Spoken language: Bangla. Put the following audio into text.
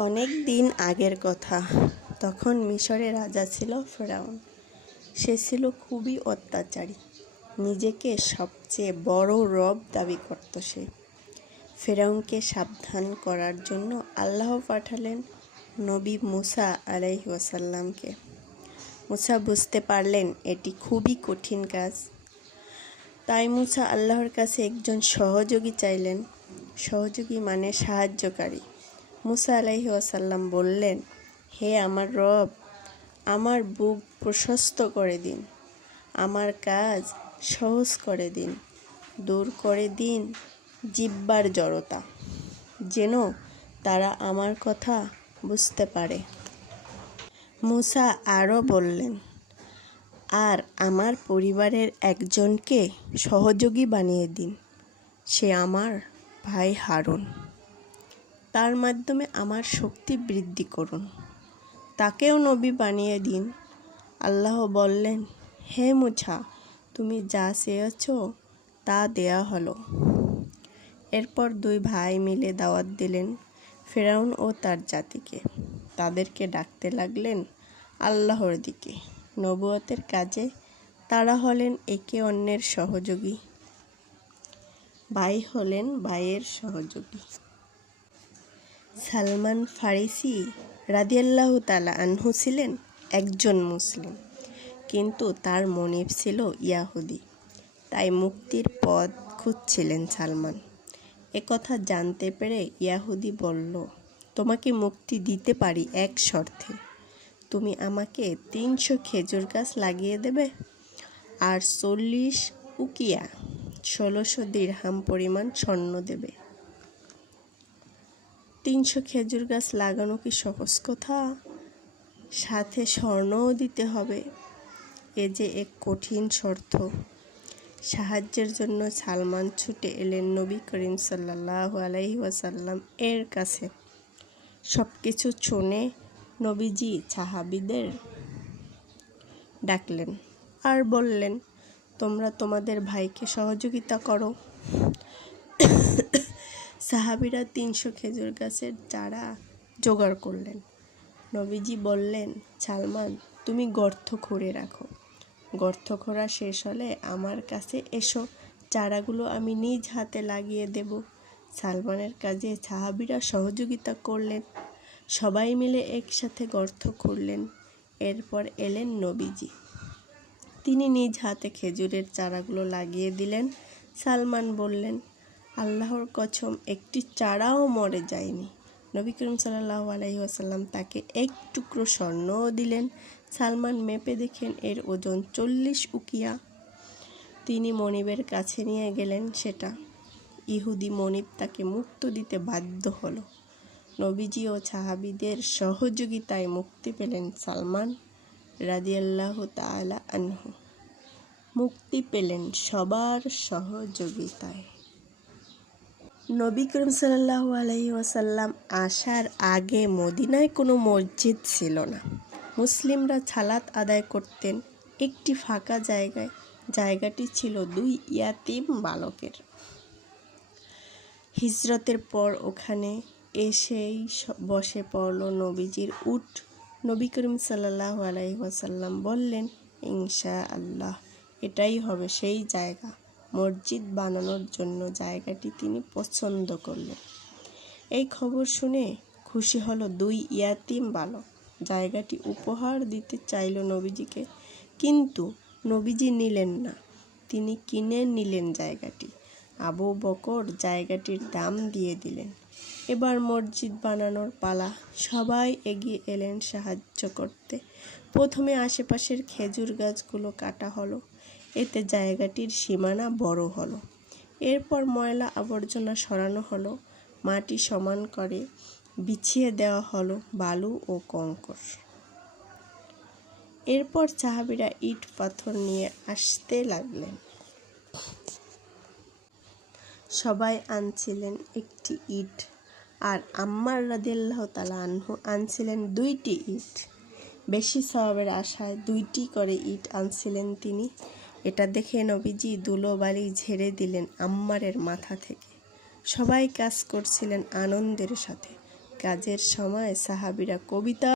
অনেক দিন আগের কথা। তখন মিশরে রাজা ছিল ফেরাউন। সে ছিল খুবই অত্যাচারী। নিজেকে সবচেয়ে বড় রব দাবি করত সে। ফেরাউনকে সাবধান করার জন্য আল্লাহ পাঠালেন নবী মুসা আলাইহিস ওয়াসাল্লামকে। মুসা বুঝতে পারলেন এটি খুবই কঠিন কাজ। তাই মুসা আল্লাহর কাছে একজন সহযোগী চাইলেন। সহযোগী মানে সাহায্যকারী। মুসা আলাইহিস ওয়াসাল্লাম বললেন, হে আমার রব, আমার বুক প্রশস্ত করে দিন, আমার কাজ সহজ করে দিন, দূর করে দিন জিহ্বার জড়তা, যেন তারা আমার কথা বুঝতে পারে। মুসা আরও বললেন, আর আমার পরিবারের একজনকে সহযোগী বানিয়ে দিন, সে আমার ভাই হারুন। তার মাধ্যমে আমার শক্তি বৃদ্ধি করুন, তাকেও নবী বানিয়ে দিন। আল্লাহ বললেন, হে মুসা, তুমি যা চেয়েছ তা দেয়া হলো। এরপর দুই ভাই মিলে দাওয়াত দিলেন ফেরাউন ও তার জাতিকে। তাদেরকে ডাকতে লাগলেন আল্লাহর দিকে। নবুয়তের কাজে তারা হলেন একে অন্যের সহযোগী। ভাই হলেন ভাইয়ের সহযোগী। সালমান ফারিসি রাদিয়াল্লাহু তাআলা আনহু ছিলেন একজন মুসলিম, কিন্তু তার মনিব ছিল ইয়াহুদি। তাই মুক্তির পথ খুঁজছিলেন সালমান। একথা জানতে পেরে ইয়াহুদি বলল, তোমাকে মুক্তি দিতে পারি এক শর্তে। তুমি আমাকে 300 খেজুর গাছ লাগিয়ে দেবে আর 40 উকিয়া 1600 দিরহাম পরিমাণ স্বর্ণ দেবে। 300 খেজুর গাছ লাগানো কি সহজ কথা? সাথে স্বর্ণও দিতে হবে। এ যে এক কঠিন শর্ত। সাহায্যের জন্য সালমান ছুটে এলেন নবী করিম সাল্লাল্লাহু আলাইহি ওয়াসাল্লাম এর কাছে। সব কিছু শুনে নবীজি সাহাবীদের ডাকলেন আর বললেন, তোমরা তোমাদের ভাইকে সহযোগিতা করো। সাহাবীরা 300 খেজুর গাছের চারা জোগাড় করলেন। নবীজি বললেন, সালমান, তুমি গর্ত খুঁড়ে রাখো। গর্ত খোঁড়া শেষ হলে আমার কাছে এসো, চারাগুলো আমি নিজ হাতে লাগিয়ে দেব। সালমানের কাজে সাহাবীরা সহযোগিতা করলেন। সবাই মিলে একসাথে গর্ত খুঁড়লেন। এরপর এলেন নবীজি। তিনি নিজ হাতে খেজুরের চারাগুলো লাগিয়ে দিলেন। সালমান বললেন, আল্লাহর কসম, একটি চারাও মরে যায়নি। নবী করিম সাল্লাল্লাহু আলাইহি ওয়াসাল্লাম তাকে এক টুকরো স্বর্ণও দিলেন। সালমান মেপে দেখেন এর ওজন 40 উকিয়া। তিনি মনিবের কাছে নিয়ে গেলেন সেটা। ইহুদি মনিব তাকে মুক্ত দিতে বাধ্য হলো। নবীজি ও সাহাবীদের সহযোগিতায় মুক্তি পেলেন সালমান রাদিয়াল্লাহু তাআলা আনহু। মুক্তি পেলেন সবার সহযোগিতায়। নবী করিম সাল্লাল্লাহু আলাইহি ওয়াসাল্লাম আসার আগে মদিনায় কোনো মসজিদ ছিল না। মুসলিমরা সালাত আদায় করতেন একটি ফাঁকা জায়গায়। জায়গাটি ছিল 2 ইয়াতীম বালকের। হিজরতের পর ওখানে এসেই বসে পড়ল নবীজির উট। নবী করিম সাল্লাল্লাহু আলাইহি ওয়াসাল্লাম বললেন, ইনশাআল্লাহ এটাই হবে সেই জায়গা। মসজিদ বানানোর জন্য জায়গাটি তিনি পছন্দ করলেন। এই খবর শুনে খুশি হলো 2 ইয়াতীম বালক। জায়গাটি উপহার দিতে চাইল নবীজিকে, কিন্তু নবীজি নিলেন না। তিনি কিনে নিলেন জায়গাটি। আবু বকর জায়গাটির দাম দিয়ে দিলেন। এবার মসজিদ বানানোর পালা। সবাই এগিয়ে এলেন সাহায্য করতে। প্রথমে আশেপাশের খেজুর গাছগুলো কাটা হলো। এতে জায়গাটির সীমানা বড় হলো। এরপর ময়লা আবর্জনা সরানো হলো। মাটি সমান করে বিছিয়ে দেওয়া হলো বালু ও কংকর। এরপর সাহাবীরা ইট পাথর নিয়ে আসতে লাগলেন। সবাই আনছিলেন একটি ইট, আর আম্মার রাদিয়াল্লাহু তাআলা আনহু আনছিলেন 2টি ইট। বেশি সওয়াবের আশায় 2টি করে ইট আনছিলেন তিনি। এটা দেখে নবীজি ধুলোবালি ঝেড়ে দিলেন আম্মারের মাথা থেকে। সবাই কাজ করছিলেন আনন্দের সাথে। কাজের সময় সাহাবীরা কবিতা